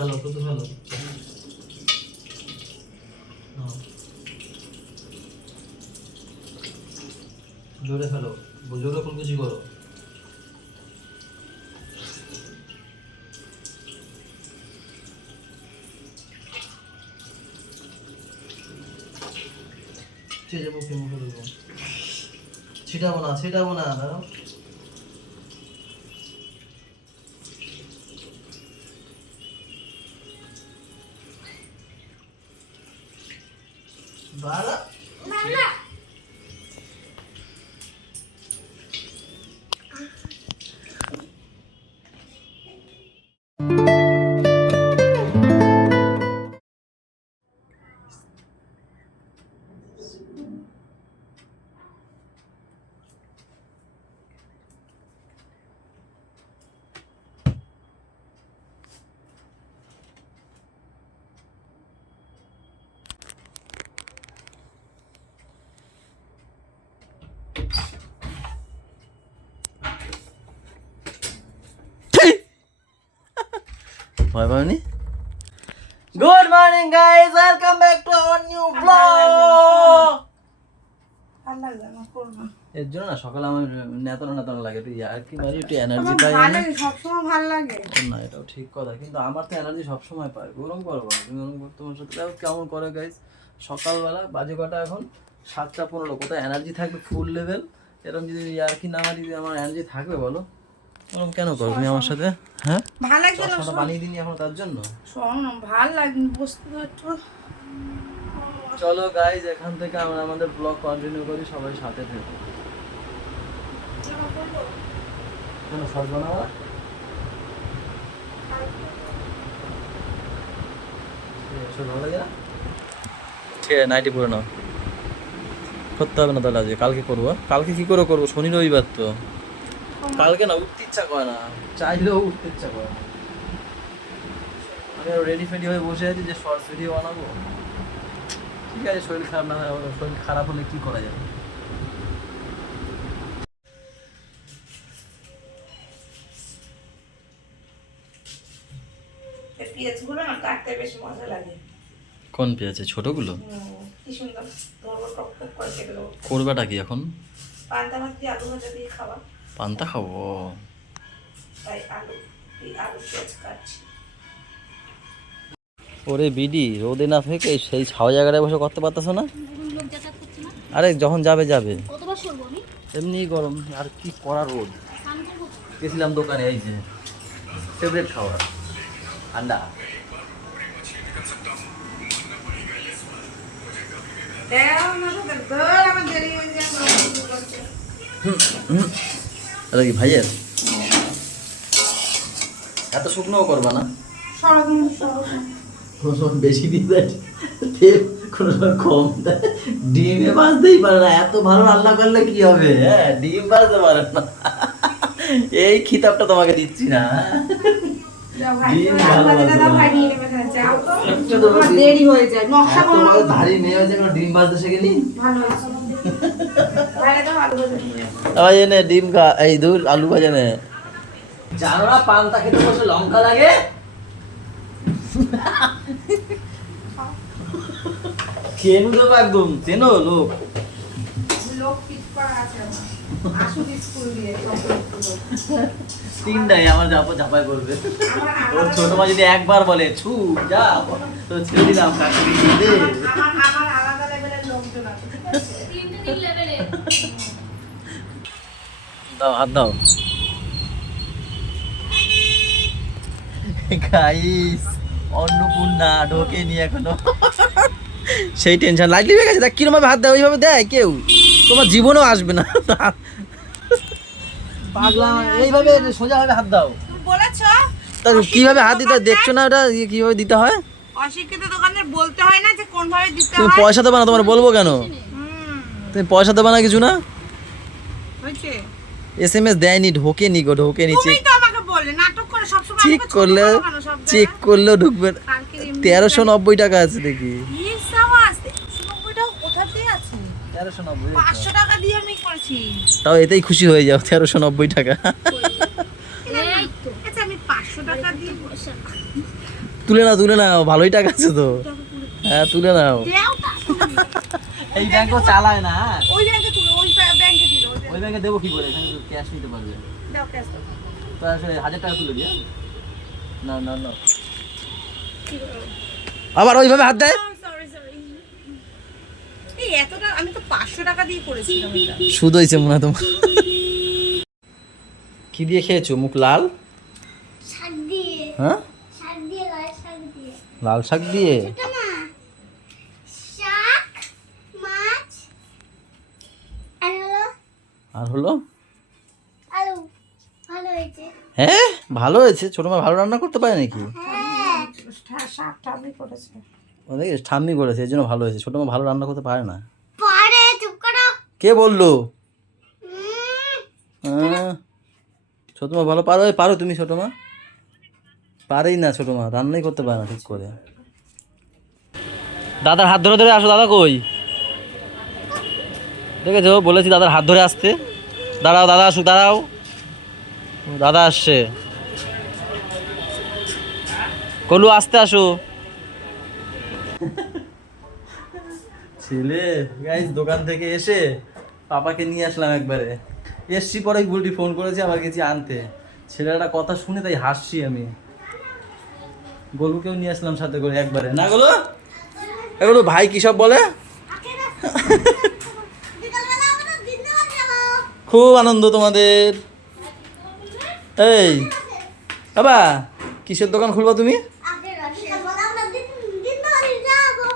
ফেলো তো ফেলো। জোরে ফেলো, জোরে ফুলকুচি করো। মুখে মুখে দেবো, ছিটাবো না দাঁড়াও। বাড়া ভয় পাওনি? Good morning guys, welcome back to our new blog. এর জন্য না সকালে আমার নেতনা লাগে, একটু আর কি মারি, একটু এনার্জি পাই। সবসময় ভালো লাগে না, এটাও ঠিক কথা, কিন্তু আমার তো এনার্জি সবসময় পাই। গরম করো না তুমি, গরম করতে তোমার সাথে দেখো কেমন করে গাইস। সকালবেলা বাজে কটা এখন 7:15, কোথায় এনার্জি থাকবে ফুল লেভেল। এরকম যদি আর কি না মারি, আমার এনার্জি থাকবে বলো? ওরকম কেন করো তুমি আমার সাথে? হ্যাঁ ভালো লাগছে না, বানিয়ে দিনি এখন তার জন্য। শোন ভালো লাগে বসতে একটু। চলো গাইজ, এখান থেকে আমরা আমাদের ব্লগ কন্টিনিউ করি, সবাই সাথে থেকো। কেন সস বানাবো? ভালো লাগে না? ঠিক আছে, নাইটি পরে নাও। করতে হবে না তাহলে, আজকে কালকে করবো। কালকে কি করে করবো? শনি রবিবার তো। কালকে না, উঠতে ইচ্ছা করে না, চাইলেও উঠতে ইচ্ছা করে না। আমি আর রেডি ফেডি হয়ে বসে আছি যে শর্টস ভিডিও বানাবো। ঠিক আছে, শরীর খারাপ না, শরীর খারাপ হলে কি করা যাবে? পেঁয়াজগুলো না কাটতে বেশ মজা লাগে। কোন পেঁয়াজ? ছোটগুলো? কি সুন্দর ধরবো, টক টক করে কেটে দেবো। করবাটা কি এখন? পান্তা ভাত দিয়ে আলু ভাজা দিয়ে খাওয়া, পান্তা খাবো? তাই আলু পেঁয়াজ কাটছি। ওরে বিডি, রোদে না থেকে সেই ছাওয়া জায়গাটায় বসে করতে পারতেছো না? আরে যখন যাবে এমনি গরম, আর কি করা, রোদ। গেছিলাম দোকানে, এই যে ফেভারিট খাবার আন্ডা। এটা কি ভাইয়ের? এত শুকনোও করবা না, কোনো সময় বেশি দিয়ে দেয়, কোনো সময় কম দেয়। ডিমে বাজতেই পারে না, এত ভালো রান্না করলে কি হবে? হ্যাঁ, ডিম বাজতে পারে না। এই খিতাবটা তোমাকে দিচ্ছি না। দেরি হয়ে যায়, নকশা ভারী মেয়ে হয়েছে, ডিম বাজতে শেখেনি। এনে ডিম খা, এই দূর আলু ভাজা নে। জানো না পান্তা খেতে বসে লঙ্কা লাগে? খেয়ে দেবো একদম, চেনো লোক। তিনটাই আমার ঝাপাই করবে। ওর ছোট মা যদি একবার বলে ছু যা, তো ছেড়ে দিলাম। দাও হাত দাও। গাইস, অন্নপূর্ণা ঢোকেনি এখনো, সেই টেনশন। লাইটলি হয়ে গেছে, দেখ কিরম ভাবে হাত দেয়, ওইভাবে দেয় কেউ, তোমার জীবনেও আসবে না। পাগলাম, এইভাবে সোজা ভাবে হাত দাও। তা কিভাবে হাত দিতে হয় দেখছো না? ওটা কিভাবে দিতে হয়? অশিক্ষিত দোকানে বলতে হয় না যে কোন ভাবে দিতে তুমি হয়। পয়সা দেবা না, তোমার বলবো কেন? তুমি পয়সা দেবা না কিছু না? হইছে SMS দেয়নি, ঢোকেনি গো, ঢোকেনি। তুমি তো আমাকে বললে নাটক করে সব সময় চেক করলে, চেক করলেও ঢুকবে। 1390 টাকা আছে দেখি। এই সাবাস 90 টাকা কোথা থেকে আছে? 1390, 500 টাকা দিয়ে আমি করেছি। তাও এতেই খুশি হয়ে যাও, 1390 টাকা। এই তো আচ্ছা, আমি 500 টাকা দিয়ে তুলে নাও, ভালোই টাকা আছে তো। হ্যাঁ তুলে নাও। দেও তা তুমি। এই ব্যাংকও চালায় না। ওই ব্যাংকে তুলো, ওই ব্যাংকে দিল, ওই ব্যাংকে দেবো কি করে, এখানে ক্যাশ নিতে পারবে। দাও ক্যাশ দাও। তো আসলে 1000 টাকা তুলে দিয়া। না না না, আবার ওইভাবে হাত দেয়। Sorry sorry. এই এতটা আমি তো 500 টাকা দিয়ে করেছিলাম এটা। সুদ হয়েছে মনে হয় তোমার। কি দিয়ে খেয়েছো, মুখ লাল? শাক দিয়ে, হ্যাঁ শাক দিয়ে, লাল শাক দিয়ে। লাল শাক দিয়ে। এটা না, শাক, মাছ, আর হলো আলু। ভালো হয়েছে। হ্যাঁ ভালো হয়েছে। ছোট মা ভালো রান্না করতে পারে নাকি? হ্যাঁ, শাক টাবি করেছে। ও দেখি ঠাম্মি করেছে, এই জন্য ভালো হয়েছে। ছোট মা ভালো রান্না করতে পারে না। পারে, চুপ করো। কে বললো? উম, হ্যাঁ, ছোট মা ভালো পারো। পারো তুমি? ছোট মা পারেই না, ছোট মা রান্নাই করতে পারে না ঠিক করে। দাদার হাত ধরে ধরে আসো। দাদা কই? দেখেছো, বলেছি দাদার হাত ধরে আসতে। দাঁড়াও, দাদা আসুক, দাঁড়াও। দাদা আসছে। কলু আসতে আসো। ছেলে গাইস দোকান থেকে এসে পাপাকে নিয়ে আসলাম একবারে। এসছি পরে বুলটি ফোন করেছে, আবার গেছি আনতে। ছেলেটা কথা শুনে তাই হাসছি আমি। গোলুকেও নিয়ে আসলাম সাথে করে একবারে। না গোলু, এগুলো ভাই কি সব বলে। বিকালবেলা আমরা দিনদার যাবো। খুব আনন্দ তোমাদের। এই বাবা, কিসের দোকান খুলবা তুমি? বিকালবেলা আমরা দিনদার যাবো।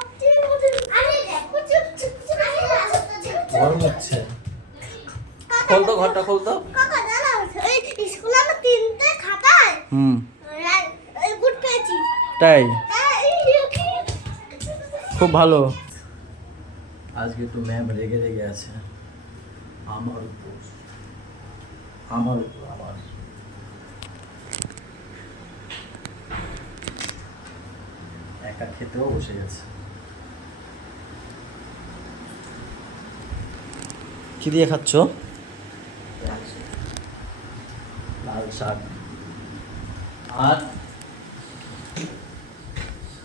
আমি দেখো, চুপ চুপ চুপ। গরম হচ্ছে। খোল তো, ঘরটা খোল তো। কাকা দাঁড়াও, এই স্কুলে আমরা 3টে খাতায় গুড পেয়েছি। তাই হ্যাঁ, খুব ভালো। আজকে তো ম্যাম রেগে রেগে আছে আমার উপর। আমার একা খেতেও বসে গেছে। কি দিয়ে খাচ্ছ? লাল শাক। আর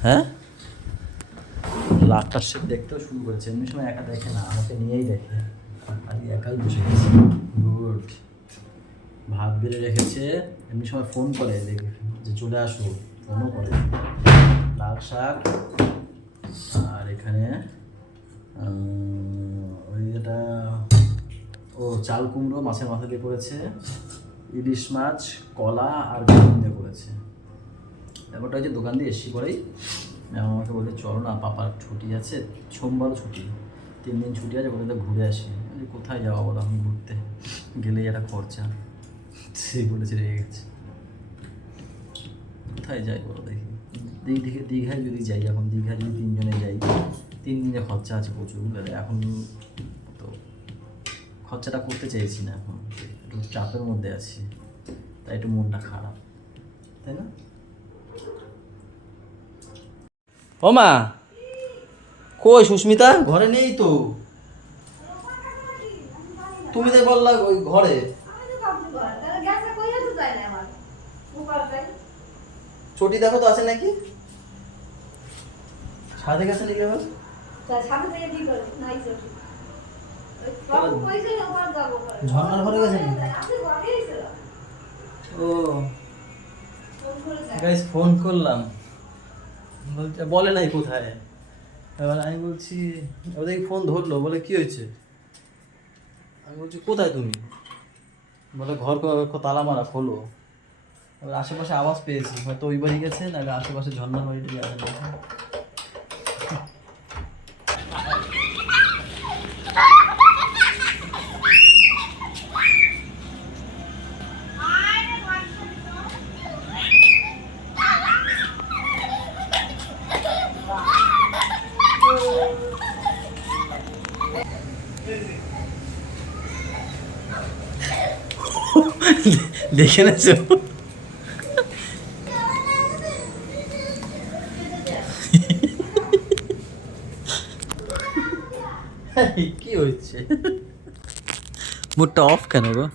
হ্যাঁ, লাখটার সে দেখতেও শুরু করেছে। এমনি সময় একা দেখে না, আমাকে নিয়েই দেখে। আমি একাই বসে গেছি। গুড। ভাত বেড়ে রেখেছে, এমনি সময় ফোন করে দেখে যে চলে আসো, ফোনও করে। লাল শাক, আর এখানে ওই যেটা ও চাল কুমড়ো মাছের মাথা দিয়ে করেছে, ইলিশ মাছ, কলা আর বেগুন দিয়ে করেছে। ব্যাপারটা হচ্ছে দোকান দিয়ে এসছি পরেই ম্যাম আমাকে বলে চলো না, পাপার ছুটি আছে, সোমবারও ছুটি, 3 দিন ছুটি আছে, বলে ঘুরে আসি। কোথায় যাওয়া বলো এখন ঘুরতে গেলেই একটা খরচা। সেই বলেছে রেগে গেছে। কোথায় যাই বলো দেখি? দীঘায় যদি যাই, এখন দীঘায় যদি 3 জনে যাই, 3 দিনে খরচা আছে প্রচুর। এখন তো খরচাটা করতে চাইছি না, এখন একটু চাপের মধ্যে আছি, তাই একটু মনটা খারাপ, তাই না? ও মা, কই সুস্মিতা? ঘরে নেই তো। তুমি তো বললা ওই ঘরে। ছুটি দেখো তো আছে নাকি? ছাদে গেছে নাকি আবার? ঝর্ণার ঘরে গেছে নাকি? ও গাইস, ফোন করলাম, বলছে বলে নাই কোথায়। এবার আমি বলছি, ওদেরকে ফোন ধরলো, বলে কি হয়েছে? আমি বলছি কোথায় তুমি? বলে ঘর তালা মারা, খোলো। এবার আশেপাশে আওয়াজ পেয়েছি, হয়তো ওই বাড়ি গেছে, না আশেপাশে ঝর্ণার বাড়িতে যাবে। দেখে নেছো? কি হচ্ছে? মুডটা অফ কেন গো?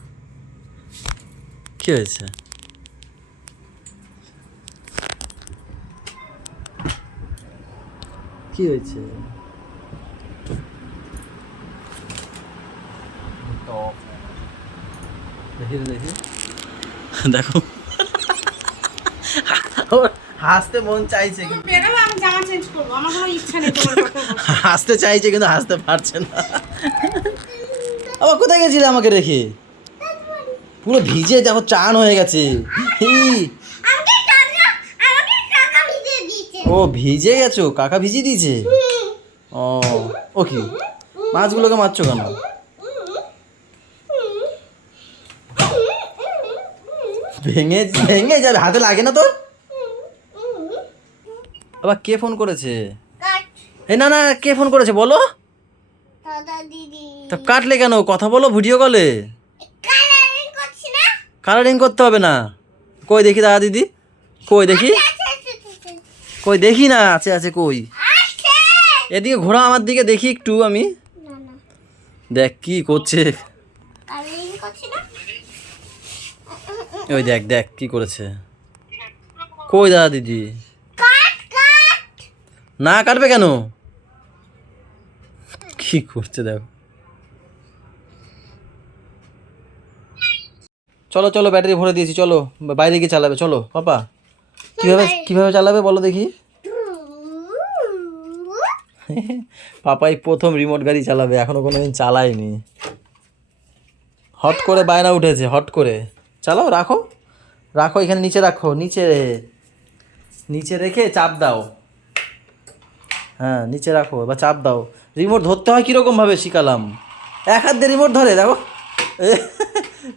কি হয়েছে? কি হয়েছে? দেখি দেখি, দেখো ওর হাসতে মন চাইছে তুমি কিন্তু বেরোবে, আমি জামা চেঞ্জ করবো, আমার কোনো ইচ্ছা নেই তোমার কথা বলতে। হাসতে চাইছে কিন্তু হাসতে পারছে না। আবার কোথায় গেছিলে আমাকে রেখে? পুরো ভিজে দেখো, চান হয়ে গেছে। আমাকে কাকা ভিজিয়ে দিয়েছে। ও ভিজে গেছো, কাকা ভিজিয়ে দিয়েছে। ও ও কি মাছগুলোকে মারছো কেন? ভেঙে ভেঙে যাবে, হাতে লাগে না তোর? আবার কে ফোন করেছে? কাট এই না না, কে ফোন করেছে বলো? দাদা দিদি তো কাটলে কেন? কথা বলো ভিডিও কলে। কালারিং করছি না। কালারিং করতে হবে না। কই দেখি দাদা দিদি, কই দেখি, আচ্ছা আচ্ছা আচ্ছা কই দেখি না, আছে আছে কই? আচ্ছা এদিকে ঘোরা আমার দিকে দেখি একটু আমি। না না দেখ কি করছে, কালারিং করছি না। ওই দেখ দেখ কি করেছে। কই দাদা দিদি? কাট কাট না কাটবে কেন? কি করছে দেখো। চলো চলো, ব্যাটারি ভরে দিয়েছি, চলো বাইরে গিয়ে চালাবে। চলো পাপা, কিভাবে কিভাবে চালাবে বলো দেখি। পাপাই প্রথম রিমোট গাড়ি চালাবে, এখনো কোনোদিন চালায়নি। হট করে বায়না উঠেছে, হট করে। চালাও, রাখো রাখো, এখানে নিচে রাখো, নিচে নিচে রেখে চাপ দাও। হ্যাঁ নিচে রাখো, এবার চাপ দাও। রিমোট ধরতে হয় কীরকম ভাবে শিখালাম। এক হাত দিয়ে রিমোট ধরে দেখো,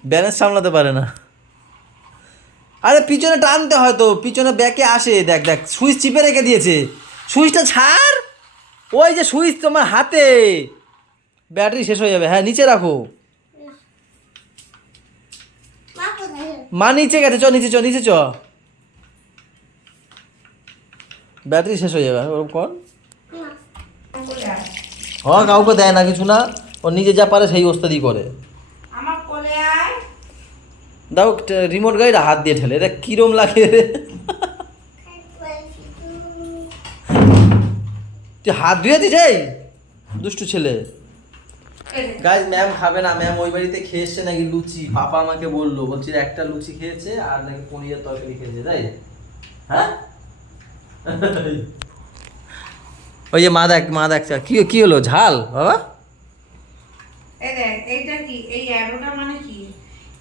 ব্যালেন্স সামলাতে পারে না। আরে পিছনে টানতে হয় তো, পিছনে ব্যাকে আসে। দেখ দেখ, সুইচ চিপে রেখে দিয়েছে। সুইচটা ছাড়, ওই যে সুইচ তোমার হাতে, ব্যাটারি শেষ হয়ে যাবে। হ্যাঁ নিচে রাখো। মা কোথায়? মা নিচে গেছে, চ নিচে, চ নিচে চ, ব্যাটারি শেষ হয়ে যাবে। ওরকম কর। হ্যাঁ কাউকে দেয় না কিছু না, ও নিজে যা পারে সেই ওস্তাদি করে। আমার কোলে আয়। দাও রিমোট গাড়িটা হাত দিয়ে ঠেলে, এটা কিরম লাগে রে। তুই হাত ধুয়েছিস এই দুষ্টু ছেলে। গাইজ ম্যাম খাবে না, ম্যাম ওই বাড়িতে খেয়ে এসছে নাকি লুচি। পাপা আমাকে বললো, বলছি একটা লুচি খেয়েছে আর নাকি পনিরের তরকারি খেয়েছে, তাই? হ্যাঁ ওই যে মা দেখ কি কি হলো, ঝাল বাবা? এই দেখ, এইটা কি, এই অ্যারোটা মানে কি?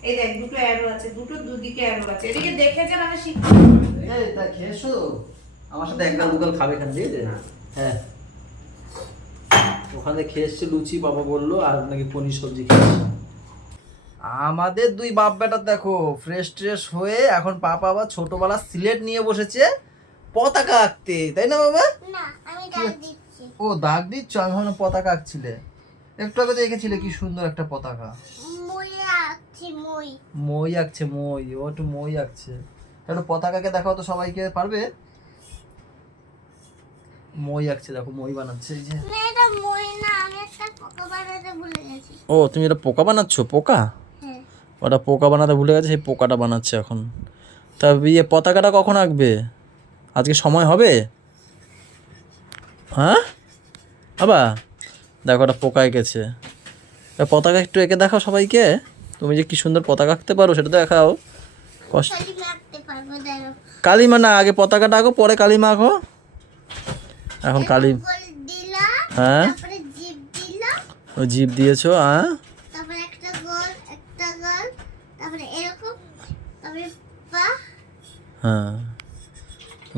এই দেখ, দুটো অ্যারো আছে, দুটো দুদিকে অ্যারো আছে। এদিকে দেখে যে মানে শিখতে হবে। এই তা খেয়েছো? আমার সাথে একগাল দুগাল খাবে এখান দিয়ে। হ্যাঁ ওখানে খেয়ে এসছে লুচি, বাবা বললো, আর নাকি পনির সবজি খেয়েছে। আমাদের দুই বাপ বেটা দেখো ফ্রেশ ট্রেশ হয়ে এখন পাপা আবার ছোটবেলা সিলেট নিয়ে বসেছে পতাকা আঁকতে, তাই না বাবা? না আমি ডাক দিচ্ছি। ও দাগ দিচ্ছ, আমি ভাবলাম পতাকা আঁকছিলে। একটু আগে দেখেছিলে কি সুন্দর একটা পতাকা। মই আছি মই। মই আঁকছে, মই, ও একটু মই আঁকছে। একটু পতাকাকে দেখাও তো সবাইকে, পারবে? মই আঁকছে দেখো, মই বানাচ্ছে এই যে। না এটা মই না, আমি একটা পোকা বানাতে ভুলে গেছি। ও তুমি এটা পোকা বানাচ্ছ? পোকা? হ্যাঁ ওটা পোকা বানাতে ভুলে গেছে, সেই পোকাটা বানাচ্ছে এখন। তা ইয়ে পতাকাটা কখন আঁকবে? আজকে সময় হবে? হ্যাঁ বাবা দেখো ওটা পোকা এঁকেছে। পতাকা একটু এঁকে দেখাও সবাইকে, তুমি যে কি সুন্দর পতাকা আঁকতে পারো সেটা দেখাও। কষ্ট খালি মারতে পারবো দেখো। কালিমা না, আগে পতাকাটা আঁকো পরে কালিমা আঁকো। এখন কালি, গোল দিলাম, হ্যাঁ তারপরে জিভ দিলাম, ও জিভ দিয়েছো, হ্যাঁ তারপরে একটা গোল, তারপরে এরকম, তারপরে পা। হ্যাঁ।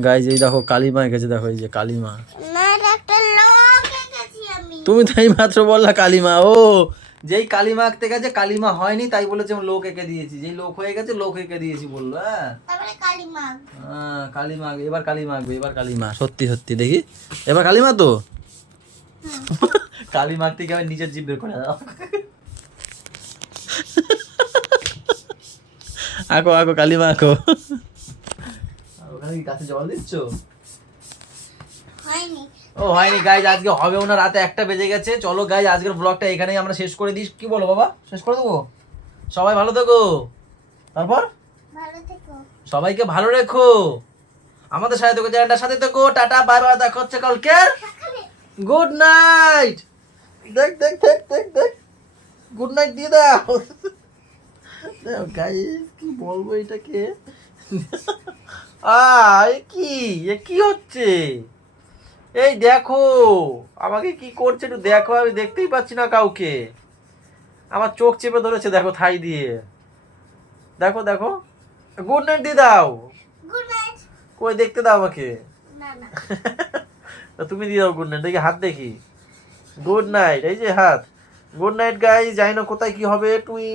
গাইজ এই দেখো কালিমা এঁকেছে, দেখো এই যে কালিমা। না এটা একটা লোক এঁকেছি আমি। তুমি তাই মাত্র বললা কালিমা। ও যেই কালিমা আঁকতে গেছে কালিমা হয়নি, তাই বলেছে আমি লোক এঁকে দিয়েছি। যেই লোক হয়ে গেছে লোক এঁকে দিয়েছি বললো। হ্যাঁ তারপরে কালিমা। হ্যাঁ কালিমা আঁকবে, এবার কালিমা আঁকবে, এবার কালিমা। সত্যি সত্যি দেখি এবার কালিমা তো। কালিমা আঁকতে গিয়ে আবার নিজের জিভ বের করে দাও। আঁকো আঁকো কালিমা আঁকো। আর ওখানে কি গাছে জল দিচ্ছ? হয়নি। ও হয়নি গাইজ, আজকে হবেও না, রাতে 1টা বেজে গেছে। চলো গাইজ আজকের ব্লগটা এখানেই আমরা শেষ করে দিই। কি বলো বাবা, শেষ করে দেবো? সবাই ভালো থেকো, তারপর ভালো থেকো। সবাইকে ভালো রেখো, আমাদের সাথে থেকো, চ্যানেলটার সাথে থেকো। টাটা বাই বাই, দেখা হচ্ছে কালকে। সকালে গুড নাইট। দেখ দেখ দেখ দেখ দেখ, গুড নাইট দিয়ে দাও। গাইস কি বলবো এটাকে, এ কি হচ্ছে? এই দেখো আমাকে কি করছে একটু দেখো, আমি দেখতেই পাচ্ছি না কাউকে, আমার চোখ চেপে ধরেছে দেখো থাই দিয়ে, দেখো দেখো, গুড নাইট দিয়ে দাও। Good night. কই দেখতে দাও আমাকে। না না তা তুমি দিয়ে দাও গুড নাইট, দেখি হাত দেখি, গুড নাইট, এই যে হাত, গুড নাইট গাইস, জানি না কোথায় কি হবে, টুই